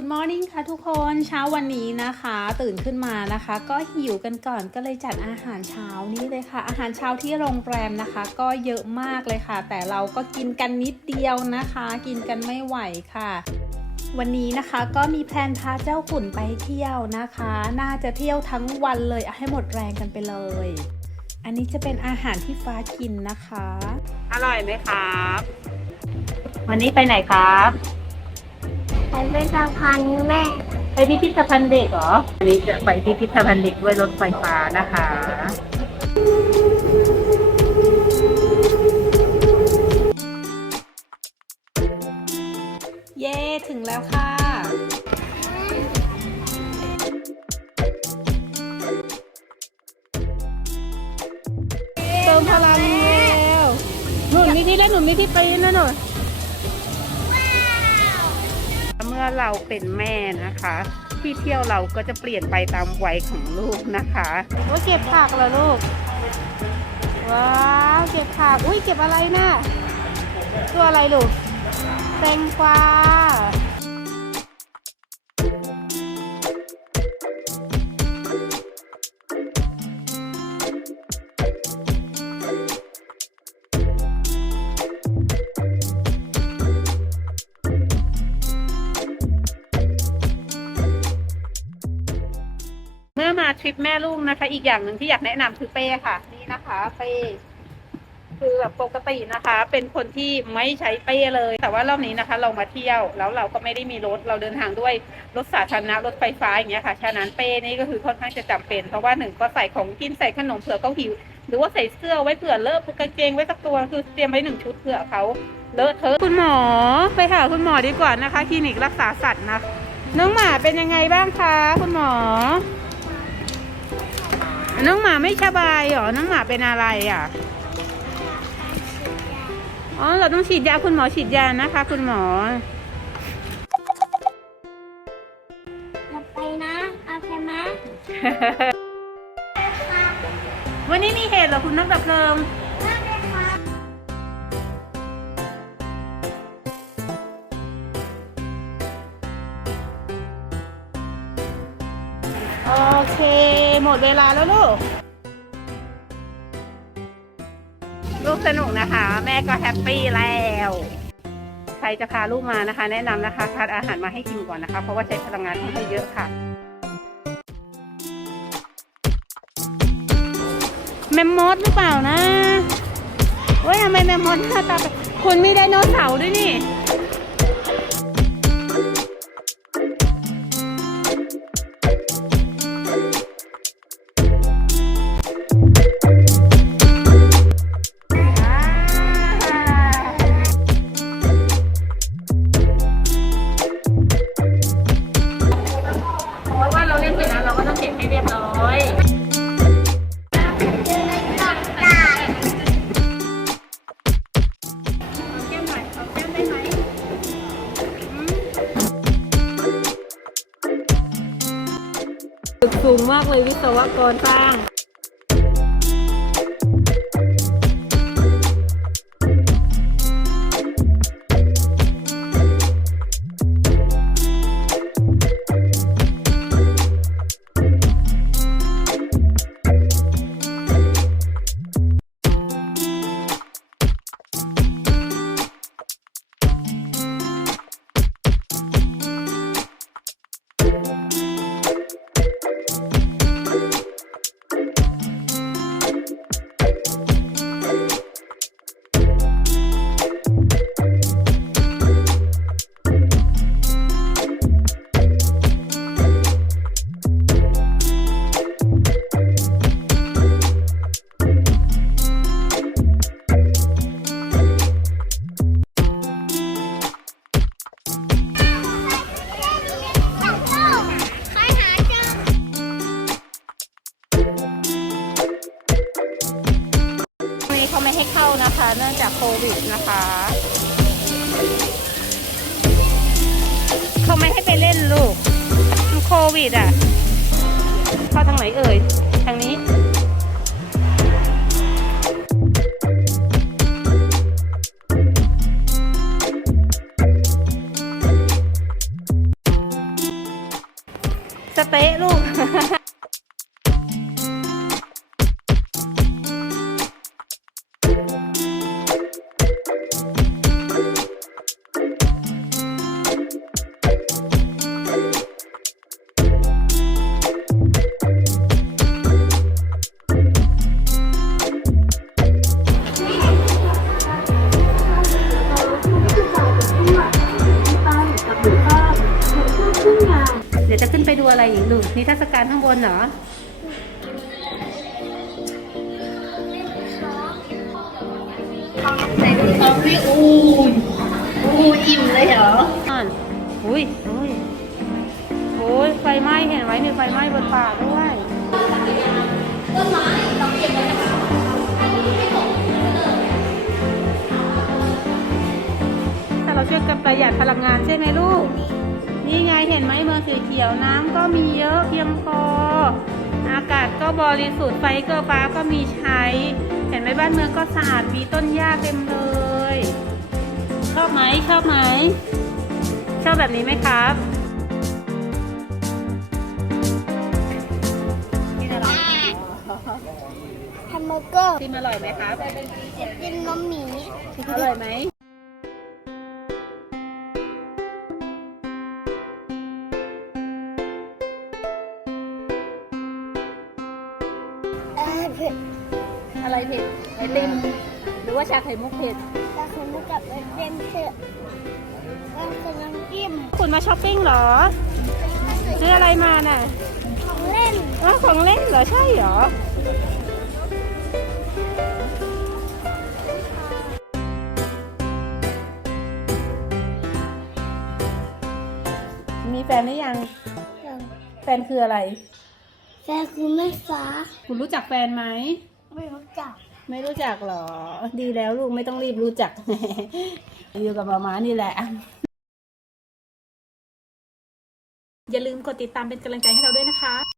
Good morning ค่ะทุกคนเช้าวันนี้นะคะ ตื่นขึ้นมานะคะ ก็หิวกันก่อนก็เลยจัดอาหารเช้านี้เลยค่ะ อาหารเช้าที่โรงแรมนะคะ ก็เยอะมากเลยค่ะ แต่เราก็กินกันนิดเดียวนะคะ กินกันไม่ไหวค่ะวันนี้นะคะก็มีแพลนพาเจ้าขุนไปเที่ยวนะคะ น่าจะเที่ยวทั้งวันเลยให้หมดแรงกันไปเลย อันนี้จะเป็นอาหารที่ฟ้ากินนะคะ อร่อยไหมครับ วันนี้ไปไหนครับ ไปเป็นสะพานแม่ ไปพิพิธภัณฑ์เด็กเหรออันนี้จะไปพิพิธภัณฑ์เด็กด้วยรถไฟฟ้านะคะเย้ถึงแล้วค่ะ เติมพลังเร็วหนุนมีที่เล่นหนุนมีที่ปีนนะหนุนเมื่อเราเป็นแม่นะคะ ที่เที่ยวเราก็จะเปลี่ยนไปตามวัยของลูกนะคะว่าเก็บผักเหรอลูก ว้าวเก็บผัก อุ้ยเก็บอะไรน่ะตัวอะไรลูกแตงกวา มื่อมาทริปแม่ลูกนะคะ อีกอย่างหนึ่งที่อยากแนะนำคือเป้ค่ะ นี่นะคะเป้คือแบบปกตินะคะ เป็นคนที่ไม่ใช้เป้เลย แต่ว่ารอบนี้นะคะ เรามาเที่ยวแล้วเราก็ไม่ได้มีรถเราเดินทางด้วยรถสาธารณะรถไฟฟ้าอย่างเงี้ยค่ะฉะนั้นเป้นี่ก็คือค่อนข้างจะจำเป็น เพราะว่าหนึ่งก็ใส่ของกินใส่ขนมเผื่อเขาหิว หรือว่าใส่เสื้อไว้เผื่อเลอะกางเกงไว้สักตัวคือเตรียมไว้หนึ่งชุดเผื่อเขาเลอะเทอะคุณหมอไปหาคุณหมอดีกว่านะคะคลินิกรักษาสัตว์นะน้องหมาเป็นยังไงบ้างคะคุณหมอ น้องหมาไม่สบายเหรอ น้องหมาเป็นอะไรอะ อ๋อ เราต้องฉีดยาคุณหมอฉีดยานะคะ คุณหมอเราไปนะโอเคไหมวันนี้มีเหตุเหรอคุณนักดับเพลิงโอเค หมดเวลาแล้วลูก ลูกสนุกนะคะ แม่ก็แฮปปี้แล้ว ใครจะพาลูกมานะคะ แนะนำนะคะทานอาหารมาให้กินก่อนนะคะ เพราะว่าใช้พลังงานค่อนข้างเยอะค่ะ แมมมอสหรือเปล่านะเฮ้ยทำไมแมมมอสหน้าตาคุณมีไดโนเสาร์ด้วยนี่ งมากเลยวิศวกรสร้าง เนื่องจากโควิดนะคะเขาไม่ให้ไปเล่นลูกมันโควิดอะเข้าทางไหนเอ่ย ทางนี้สเต๊ะลูก ขึ้นไปดูอะไรอีกลูกนิทรรศการข้างบนเหรอไหนดูท้องพี่อูนอูอิ่มเลยเหรออ่านอุ้ยอุ้ยโอ้ยไฟไหม้เห็นไหมมีไฟไหม้บนป่าด้วยถ้าเราช่วยกันประหยัดพลังงานใช่ไหมลูก นี่ไงเห็นไหมเมืองสีเขียวน้ำก็มีเยอะเพียงพอ อากาศก็บริสุทธิ์ไฟก็ฟ้าก็มีใช้ เห็นไหมบ้านเมืองก็สะอาดมีต้นหญ้าเต็มเลย ชอบไหมชอบไหมชอบแบบนี้ไหมครับแฮมเบอร์เกอร์ ชิมอร่อยไหมครับกินนมหมีอร่อยไหม อะไรเผ็ดไอติมหรือว่าชาไข่มุกเผ็ดแต่คุณไม่จับเป็นเต็มเผ็ดมันคือน้ำจิ้มคุณมาช้อปปิ้งเหรอซื้ออะไรมาน่ะของเล่นอ๋อของเล่นเหรอใช่เหรอมีแฟนหรือยัง แฟนคืออะไร แฟนคือแม่ฟ้า คุณรู้จักแฟนไหม ไม่รู้จัก ไม่รู้จักเหรอ ดีแล้วลูกไม่ต้องรีบรู้จัก อยู่กับมาม้านี่แหละ อย่าลืมกดติดตามเป็นกำลังใจให้เราด้วยนะคะ